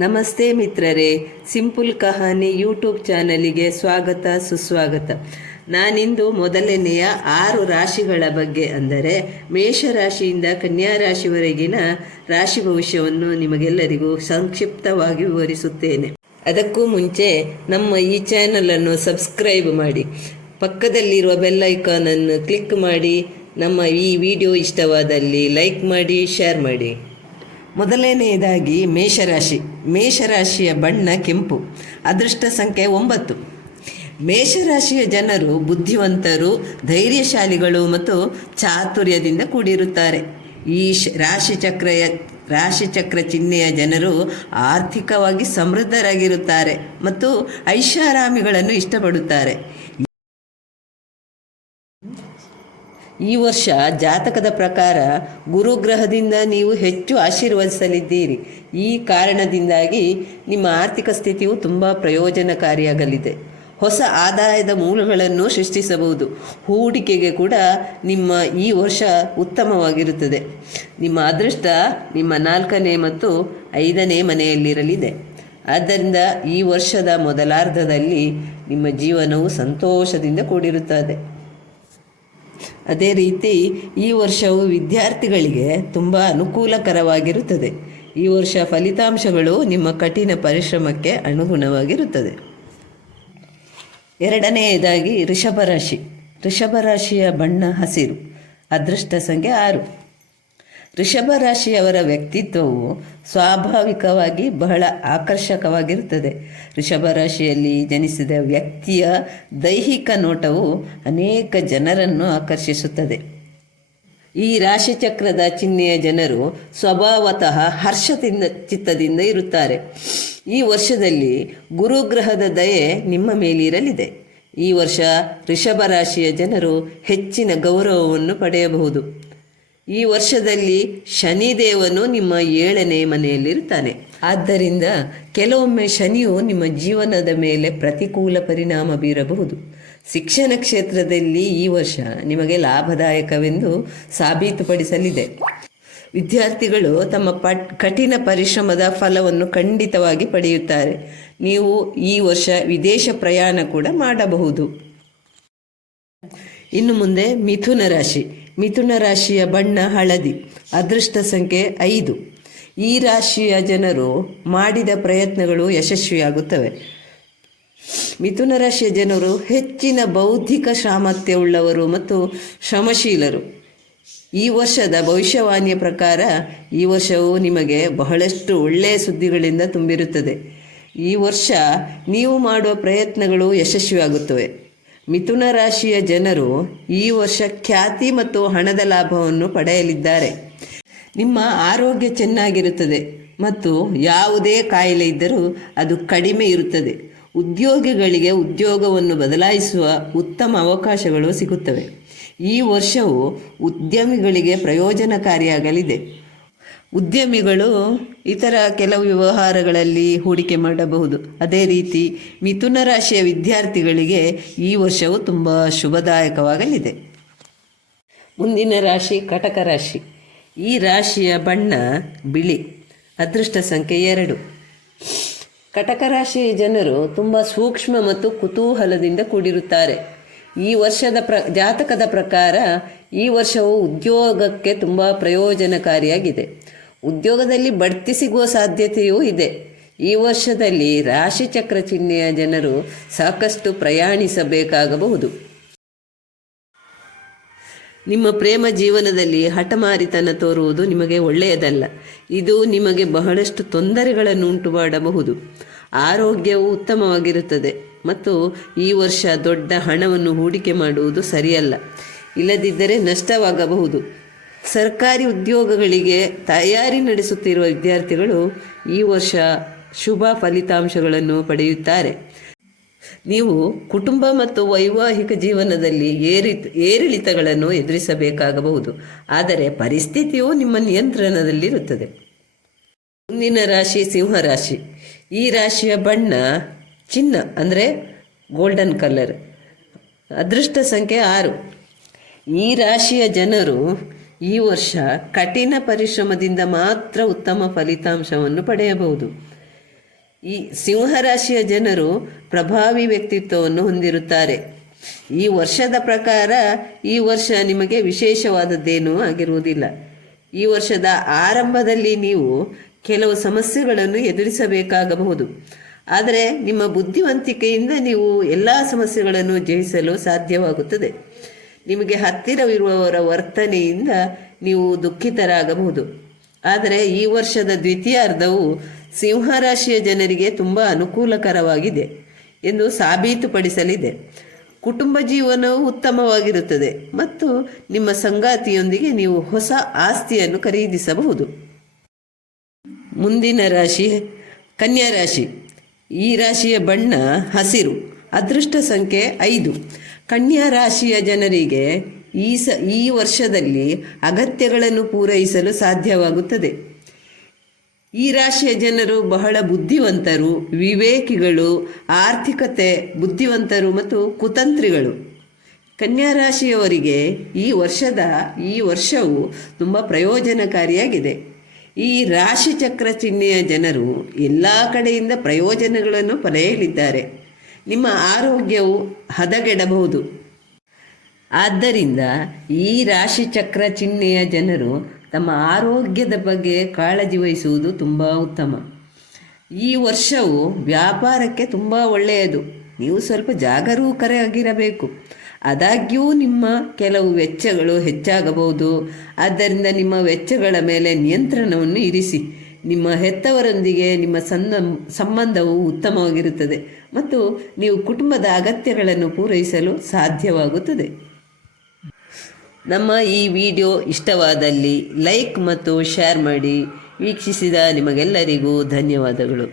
ನಮಸ್ತೆ ಮಿತ್ರರೇ, ಸಿಂಪಲ್ ಕಹಾನಿ ಯೂಟ್ಯೂಬ್ ಚಾನಲಿಗೆ ಸ್ವಾಗತ, ಸುಸ್ವಾಗತ. ನಾನಿಂದು ಮೊದಲನೆಯ ಆರು ರಾಶಿಗಳ ಬಗ್ಗೆ ಅಂದರೆ ಮೇಷರಾಶಿಯಿಂದ ಕನ್ಯಾ ರಾಶಿವರೆಗಿನ ರಾಶಿ ಭವಿಷ್ಯವನ್ನು ನಿಮಗೆಲ್ಲರಿಗೂ ಸಂಕ್ಷಿಪ್ತವಾಗಿ ವಿವರಿಸುತ್ತೇನೆ. ಅದಕ್ಕೂ ಮುಂಚೆ ನಮ್ಮ ಈ ಚಾನಲನ್ನು ಸಬ್ಸ್ಕ್ರೈಬ್ ಮಾಡಿ, ಪಕ್ಕದಲ್ಲಿರುವ ಬೆಲ್ ಐಕಾನನ್ನು ಕ್ಲಿಕ್ ಮಾಡಿ, ನಮ್ಮ ಈ ವಿಡಿಯೋ ಇಷ್ಟವಾದಲ್ಲಿ ಲೈಕ್ ಮಾಡಿ, ಶೇರ್ ಮಾಡಿ. ಮೊದಲನೆಯದಾಗಿ ಮೇಷರಾಶಿ. ಮೇಷರಾಶಿಯ ಬಣ್ಣ ಕೆಂಪು. ಅದೃಷ್ಟ ಸಂಖ್ಯೆ ಒಂಬತ್ತು. ಮೇಷರಾಶಿಯ ಜನರು ಬುದ್ಧಿವಂತರು, ಧೈರ್ಯಶಾಲಿಗಳು ಮತ್ತು ಚಾತುರ್ಯದಿಂದ ಕೂಡಿರುತ್ತಾರೆ. ಈ ಶ ರಾಶಿಚಕ್ರ ರಾಶಿಚಕ್ರ ಚಿಹ್ನೆಯ ಜನರು ಆರ್ಥಿಕವಾಗಿ ಸಮೃದ್ಧರಾಗಿರುತ್ತಾರೆ ಮತ್ತು ಐಷಾರಾಮಿಗಳನ್ನು ಇಷ್ಟಪಡುತ್ತಾರೆ. ಈ ವರ್ಷ ಜಾತಕದ ಪ್ರಕಾರ ಗುರುಗ್ರಹದಿಂದ ನೀವು ಹೆಚ್ಚು ಆಶೀರ್ವದಿಸಲಿದ್ದೀರಿ. ಈ ಕಾರಣದಿಂದಾಗಿ ನಿಮ್ಮ ಆರ್ಥಿಕ ಸ್ಥಿತಿಯು ತುಂಬ ಪ್ರಯೋಜನಕಾರಿಯಾಗಲಿದೆ. ಹೊಸ ಆದಾಯದ ಮೂಲಗಳನ್ನು ಸೃಷ್ಟಿಸಬಹುದು. ಹೂಡಿಕೆಗೆ ಕೂಡ ನಿಮ್ಮ ಈ ವರ್ಷ ಉತ್ತಮವಾಗಿರುತ್ತದೆ. ನಿಮ್ಮ ಅದೃಷ್ಟ ನಿಮ್ಮ ನಾಲ್ಕನೇ ಮತ್ತು ಐದನೇ ಮನೆಯಲ್ಲಿರಲಿದೆ. ಆದ್ದರಿಂದ ಈ ವರ್ಷದ ಮೊದಲಾರ್ಧದಲ್ಲಿ ನಿಮ್ಮ ಜೀವನವು ಸಂತೋಷದಿಂದ ಕೂಡಿರುತ್ತದೆ. ಅದೇ ರೀತಿ ಈ ವರ್ಷವು ವಿದ್ಯಾರ್ಥಿಗಳಿಗೆ ತುಂಬ ಅನುಕೂಲಕರವಾಗಿರುತ್ತದೆ. ಈ ವರ್ಷ ಫಲಿತಾಂಶಗಳು ನಿಮ್ಮ ಕಠಿಣ ಪರಿಶ್ರಮಕ್ಕೆ ಅನುಗುಣವಾಗಿರುತ್ತದೆ. ಎರಡನೆಯದಾಗಿ ಋಷಭ ರಾಶಿ. ಋಷಭ ರಾಶಿಯ ಬಣ್ಣ ಹಸಿರು, ಅದೃಷ್ಟ ಸಂಖ್ಯೆ ಆರು. ಋಷಭ ರಾಶಿಯವರ ವ್ಯಕ್ತಿತ್ವವು ಸ್ವಾಭಾವಿಕವಾಗಿ ಬಹಳ ಆಕರ್ಷಕವಾಗಿರುತ್ತದೆ. ಋಷಭ ರಾಶಿಯಲ್ಲಿ ಜನಿಸಿದ ವ್ಯಕ್ತಿಯ ದೈಹಿಕ ನೋಟವು ಅನೇಕ ಜನರನ್ನು ಆಕರ್ಷಿಸುತ್ತದೆ. ಈ ರಾಶಿಚಕ್ರದ ಚಿಹ್ನೆಯ ಜನರು ಸ್ವಭಾವತಃ ಹರ್ಷದಿಂದ, ಚಿತ್ತದಿಂದ ಇರುತ್ತಾರೆ. ಈ ವರ್ಷದಲ್ಲಿ ಗುರುಗ್ರಹದ ದಯೆ ನಿಮ್ಮ ಮೇಲಿರಲಿದೆ. ಈ ವರ್ಷ ಋಷಭ ರಾಶಿಯ ಜನರು ಹೆಚ್ಚಿನ ಗೌರವವನ್ನು ಪಡೆಯಬಹುದು. ಈ ವರ್ಷದಲ್ಲಿ ಶನಿದೇವನು ನಿಮ್ಮ ಏಳನೇ ಮನೆಯಲ್ಲಿರುತ್ತಾನೆ. ಆದ್ದರಿಂದ ಕೆಲವೊಮ್ಮೆ ಶನಿಯು ನಿಮ್ಮ ಜೀವನದ ಮೇಲೆ ಪ್ರತಿಕೂಲ ಪರಿಣಾಮ ಬೀರಬಹುದು. ಶಿಕ್ಷಣ ಕ್ಷೇತ್ರದಲ್ಲಿ ಈ ವರ್ಷ ನಿಮಗೆ ಲಾಭದಾಯಕವೆಂದು ಸಾಬೀತುಪಡಿಸಲಿದೆ. ವಿದ್ಯಾರ್ಥಿಗಳು ತಮ್ಮ ಪಟ್, ಕಠಿಣ ಪರಿಶ್ರಮದ ಫಲವನ್ನು ಖಂಡಿತವಾಗಿ ಪಡೆಯುತ್ತಾರೆ. ನೀವು ಈ ವರ್ಷ ವಿದೇಶ ಪ್ರಯಾಣ ಕೂಡ ಮಾಡಬಹುದು. ಇನ್ನು ಮುಂದೆ ಮಿಥುನ ರಾಶಿ. ಮಿಥುನ ರಾಶಿಯ ಬಣ್ಣ ಹಳದಿ, ಅದೃಷ್ಟ ಸಂಖ್ಯೆ ಐದು. ಈ ರಾಶಿಯ ಜನರು ಮಾಡಿದ ಪ್ರಯತ್ನಗಳು ಯಶಸ್ವಿಯಾಗುತ್ತವೆ. ಮಿಥುನ ರಾಶಿಯ ಜನರು ಹೆಚ್ಚಿನ ಬೌದ್ಧಿಕ ಸಾಮರ್ಥ್ಯವುಳ್ಳವರು ಮತ್ತು ಶ್ರಮಶೀಲರು. ಈ ವರ್ಷದ ಭವಿಷ್ಯವಾಣಿಯ ಪ್ರಕಾರ ಈ ವರ್ಷವು ನಿಮಗೆ ಬಹಳಷ್ಟು ಒಳ್ಳೆಯ ಸುದ್ದಿಗಳಿಂದ ತುಂಬಿರುತ್ತದೆ. ಈ ವರ್ಷ ನೀವು ಮಾಡುವ ಪ್ರಯತ್ನಗಳು ಯಶಸ್ವಿಯಾಗುತ್ತವೆ. ಮಿಥುನ ರಾಶಿಯ ಜನರು ಈ ವರ್ಷ ಖ್ಯಾತಿ ಮತ್ತು ಹಣದ ಲಾಭವನ್ನು ಪಡೆಯಲಿದ್ದಾರೆ. ನಿಮ್ಮ ಆರೋಗ್ಯ ಚೆನ್ನಾಗಿರುತ್ತದೆ ಮತ್ತು ಯಾವುದೇ ಕಾಯಿಲೆ ಇದ್ದರೂ ಅದು ಕಡಿಮೆ ಇರುತ್ತದೆ. ಉದ್ಯೋಗಿಗಳಿಗೆ ಉದ್ಯೋಗವನ್ನು ಬದಲಾಯಿಸುವ ಉತ್ತಮ ಅವಕಾಶಗಳು ಸಿಗುತ್ತವೆ. ಈ ವರ್ಷವು ಉದ್ಯಮಿಗಳಿಗೆ ಪ್ರಯೋಜನಕಾರಿಯಾಗಲಿದೆ. ಉದ್ಯಮಿಗಳು ಇತರ ಕೆಲವು ವ್ಯವಹಾರಗಳಲ್ಲಿ ಹೂಡಿಕೆ ಮಾಡಬಹುದು. ಅದೇ ರೀತಿ ಮಿಥುನ ರಾಶಿಯ ವಿದ್ಯಾರ್ಥಿಗಳಿಗೆ ಈ ವರ್ಷವು ತುಂಬ ಶುಭದಾಯಕವಾಗಲಿದೆ. ಮುಂದಿನ ರಾಶಿ ಕಟಕ ರಾಶಿ. ಈ ರಾಶಿಯ ಬಣ್ಣ ಬಿಳಿ, ಅದೃಷ್ಟ ಸಂಖ್ಯೆ ಎರಡು. ಕಟಕ ರಾಶಿಯ ಜನರು ತುಂಬ ಸೂಕ್ಷ್ಮ ಮತ್ತು ಕುತೂಹಲದಿಂದ ಕೂಡಿರುತ್ತಾರೆ. ಈ ವರ್ಷದ ಪ್ರ, ಜಾತಕದ ಪ್ರಕಾರ ಈ ವರ್ಷವು ಉದ್ಯೋಗಕ್ಕೆ ತುಂಬ ಪ್ರಯೋಜನಕಾರಿಯಾಗಿದೆ. ಉದ್ಯೋಗದಲ್ಲಿ ಬಡ್ತಿ ಸಿಗುವ ಸಾಧ್ಯತೆಯೂ ಇದೆ. ಈ ವರ್ಷದಲ್ಲಿ ರಾಶಿಚಕ್ರ ಚಿಹ್ನೆಯ ಜನರು ಸಾಕಷ್ಟು ಪ್ರಯಾಣಿಸಬೇಕಾಗಬಹುದು. ನಿಮ್ಮ ಪ್ರೇಮ ಜೀವನದಲ್ಲಿ ಹಠಮಾರಿತನ ತೋರುವುದು ನಿಮಗೆ ಒಳ್ಳೆಯದಲ್ಲ. ಇದು ನಿಮಗೆ ಬಹಳಷ್ಟು ತೊಂದರೆಗಳನ್ನು ಉಂಟು ಮಾಡಬಹುದು. ಆರೋಗ್ಯವು ಉತ್ತಮವಾಗಿರುತ್ತದೆ ಮತ್ತು ಈ ವರ್ಷ ದೊಡ್ಡ ಹಣವನ್ನು ಹೂಡಿಕೆ ಮಾಡುವುದು ಸರಿಯಲ್ಲ. ಇಲ್ಲದಿದ್ದರೆ ನಷ್ಟವಾಗಬಹುದು. ಸರ್ಕಾರಿ ಉದ್ಯೋಗಗಳಿಗೆ ತಯಾರಿ ನಡೆಸುತ್ತಿರುವ ವಿದ್ಯಾರ್ಥಿಗಳು ಈ ವರ್ಷ ಶುಭ ಫಲಿತಾಂಶಗಳನ್ನು ಪಡೆಯುತ್ತಾರೆ. ನೀವು ಕುಟುಂಬ ಮತ್ತು ವೈವಾಹಿಕ ಜೀವನದಲ್ಲಿ ಏರಿ ಏರಿಳಿತಗಳನ್ನು ಎದುರಿಸಬೇಕಾಗಬಹುದು. ಆದರೆ ಪರಿಸ್ಥಿತಿಯು ನಿಮ್ಮ ನಿಯಂತ್ರಣದಲ್ಲಿರುತ್ತದೆ. ಮುಂದಿನ ರಾಶಿ ಸಿಂಹ ರಾಶಿ. ಈ ರಾಶಿಯ ಬಣ್ಣ ಚಿನ್ನ, ಅಂದರೆ ಗೋಲ್ಡನ್ ಕಲರ್ ಅದೃಷ್ಟ ಸಂಖ್ಯೆ ಆರು. ಈ ರಾಶಿಯ ಜನರು ಈ ವರ್ಷ ಕಠಿಣ ಪರಿಶ್ರಮದಿಂದ ಮಾತ್ರ ಉತ್ತಮ ಫಲಿತಾಂಶವನ್ನು ಪಡೆಯಬಹುದು. ಈ ಸಿಂಹರಾಶಿಯ ಜನರು ಪ್ರಭಾವಿ ವ್ಯಕ್ತಿತ್ವವನ್ನು ಹೊಂದಿರುತ್ತಾರೆ. ಈ ವರ್ಷದ ಪ್ರಕಾರ ಈ ವರ್ಷ ನಿಮಗೆ ವಿಶೇಷವಾದದ್ದೇನೂ ಆಗಿರುವುದಿಲ್ಲ. ಈ ವರ್ಷದ ಆರಂಭದಲ್ಲಿ ನೀವು ಕೆಲವು ಸಮಸ್ಯೆಗಳನ್ನು ಎದುರಿಸಬೇಕಾಗಬಹುದು. ಆದರೆ ನಿಮ್ಮ ಬುದ್ಧಿವಂತಿಕೆಯಿಂದ ನೀವು ಎಲ್ಲ ಸಮಸ್ಯೆಗಳನ್ನು ಜಯಿಸಲು ಸಾಧ್ಯವಾಗುತ್ತದೆ. ನಿಮಗೆ ಹತ್ತಿರವಿರುವವರ ವರ್ತನೆಯಿಂದ ನೀವು ದುಃಖಿತರಾಗಬಹುದು. ಆದರೆ ಈ ವರ್ಷದ ದ್ವಿತೀಯಾರ್ಧವು ಸಿಂಹರಾಶಿಯ ಜನರಿಗೆ ತುಂಬ ಅನುಕೂಲಕರವಾಗಿದೆ ಎಂದು ಸಾಬೀತುಪಡಿಸಲಿದೆ. ಕುಟುಂಬ ಜೀವನವು ಉತ್ತಮವಾಗಿರುತ್ತದೆ ಮತ್ತು ನಿಮ್ಮ ಸಂಗಾತಿಯೊಂದಿಗೆ ನೀವು ಹೊಸ ಆಸ್ತಿಯನ್ನು ಖರೀದಿಸಬಹುದು. ಮುಂದಿನ ರಾಶಿ, ಕನ್ಯಾ ರಾಶಿ. ಈ ರಾಶಿಯ ಬಣ್ಣ ಹಸಿರು, ಅದೃಷ್ಟ ಸಂಖ್ಯೆ ಐದು. ಕನ್ಯಾ ರಾಶಿಯ ಜನರಿಗೆ ಈ ಸ, ಈ ವರ್ಷದಲ್ಲಿ ಅಗತ್ಯಗಳನ್ನು ಪೂರೈಸಲು ಸಾಧ್ಯವಾಗುತ್ತದೆ. ಈ ರಾಶಿಯ ಜನರು ಬಹಳ ಬುದ್ಧಿವಂತರು, ವಿವೇಕಿಗಳು, ಆರ್ಥಿಕತೆ ಬುದ್ಧಿವಂತರು ಮತ್ತು ಕುತಂತ್ರಿಗಳು. ಕನ್ಯಾ ರಾಶಿಯವರಿಗೆ ಈ ವರ್ಷದ, ಈ ವರ್ಷವು ತುಂಬ ಪ್ರಯೋಜನಕಾರಿಯಾಗಿದೆ. ಈ ರಾಶಿ ಚಕ್ರ ಚಿಹ್ನೆಯ ಜನರು ಎಲ್ಲ ಕಡೆಯಿಂದ ಪ್ರಯೋಜನಗಳನ್ನು ಪಡೆಯಲಿದ್ದಾರೆ. ನಿಮ್ಮ ಆರೋಗ್ಯವು ಹದಗೆಡಬಹುದು. ಆದ್ದರಿಂದ ಈ ರಾಶಿ ಚಕ್ರ ಚಿಹ್ನೆಯ ಜನರು ತಮ್ಮ ಆರೋಗ್ಯದ ಬಗ್ಗೆ ಕಾಳಜಿ ವಹಿಸುವುದು ತುಂಬ ಉತ್ತಮ. ಈ ವರ್ಷವು ವ್ಯಾಪಾರಕ್ಕೆ ತುಂಬ ಒಳ್ಳೆಯದು. ನೀವು ಸ್ವಲ್ಪ ಜಾಗರೂಕರಾಗಿರಬೇಕು ಆದಾಗ್ಯೂ ನಿಮ್ಮ ಕೆಲವು ವೆಚ್ಚಗಳು ಹೆಚ್ಚಾಗಬಹುದು. ಆದ್ದರಿಂದ ನಿಮ್ಮ ವೆಚ್ಚಗಳ ಮೇಲೆ ನಿಯಂತ್ರಣವನ್ನು ಇರಿಸಿ. ನಿಮ್ಮ ಹೆತ್ತವರೊಂದಿಗೆ ನಿಮ್ಮ ಸಂದ ಸಂಬಂಧವು ಉತ್ತಮವಾಗಿರುತ್ತದೆ ಮತ್ತು ನೀವು ಕುಟುಂಬದ ಅಗತ್ಯಗಳನ್ನು ಪೂರೈಸಲು ಸಾಧ್ಯವಾಗುತ್ತದೆ. ನಮ್ಮ ಈ ವಿಡಿಯೋ ಇಷ್ಟವಾದಲ್ಲಿ ಲೈಕ್ ಮತ್ತು ಶೇರ್ ಮಾಡಿ. ವೀಕ್ಷಿಸಿದ ನಿಮಗೆಲ್ಲರಿಗೂ ಧನ್ಯವಾದಗಳು.